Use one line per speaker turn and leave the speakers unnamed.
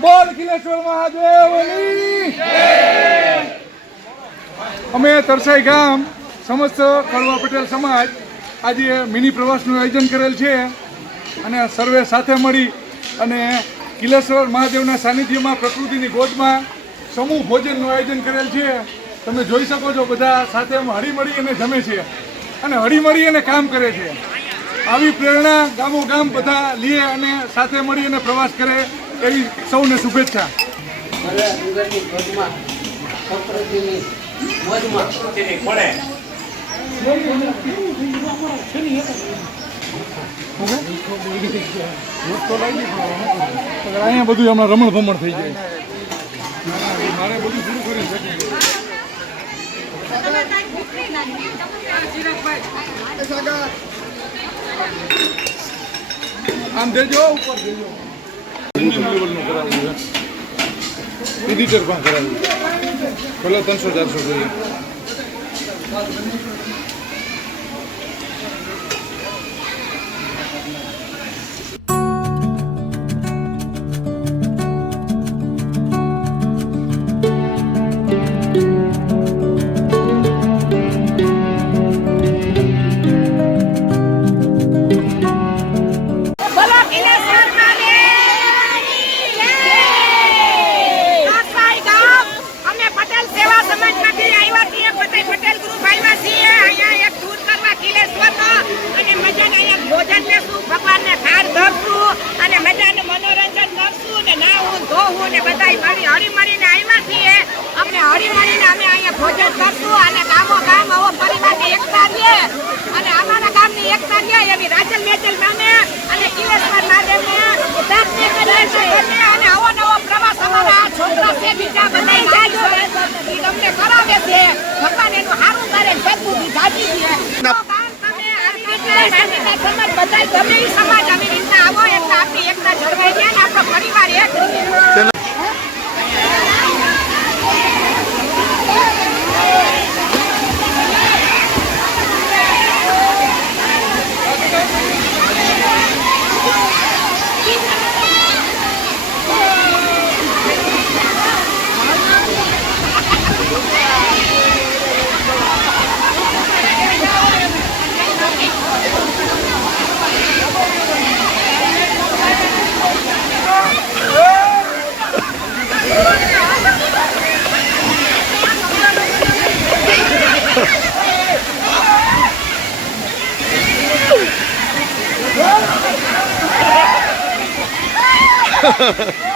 બોલ કિલેશ્વર મહાદેવ અમે તરસાઈ ગામ, સમસ્ત કડવા પટેલ સમાજ, આજે મિની પ્રવાસનું આયોજન કરેલ છે. અને સર્વે સાથે મળી અને કિલેશ્વર મહાદેવના સાનિધ્યમાં, પ્રકૃતિની ગોદમાં સમૂહ ભોજનનું આયોજન કરેલ છે. તમે જોઈ શકો છો, બધા સાથે હળીમળી અને જમે છે. અને હળીમળી અને કામ કરે છે. આવી પ્રેરણા ગામો ગામ બધા લે અને સાથે મળી અને પ્રવાસ કરે. એવી સૌને શુભેચ્છા. અહીંયા બધું હમણાં રમણ ભમણ થઈ જાય. મારે બધું પૂરું કરી શકે આમ દેજો ઉપર દેજો. એડિટર પણ કરાવવું પેલા ત્રણસો ચારસો જોઈએ.
અને મજાને અહીંયા ભોજન લેશું, ભગવાનને થાળ ધરશું અને મજાને મનોરંજન કરશું ને નાહું ધોવું ને બધા મળી હળી મળીને આવ્યા છીએ. અમને હળી મળીને અમે અહીંયા ભોજન કરશું અને ગામો ગામ આવો એકતા છે અને અમારા ગામની એકતા છે એવી રાજલ મેચલ માને અને કિલેશ્વર મહાદેવને અને આવો નવો પ્રવાસ અમારા છોકરા છે બીજા બધા Ha ha ha.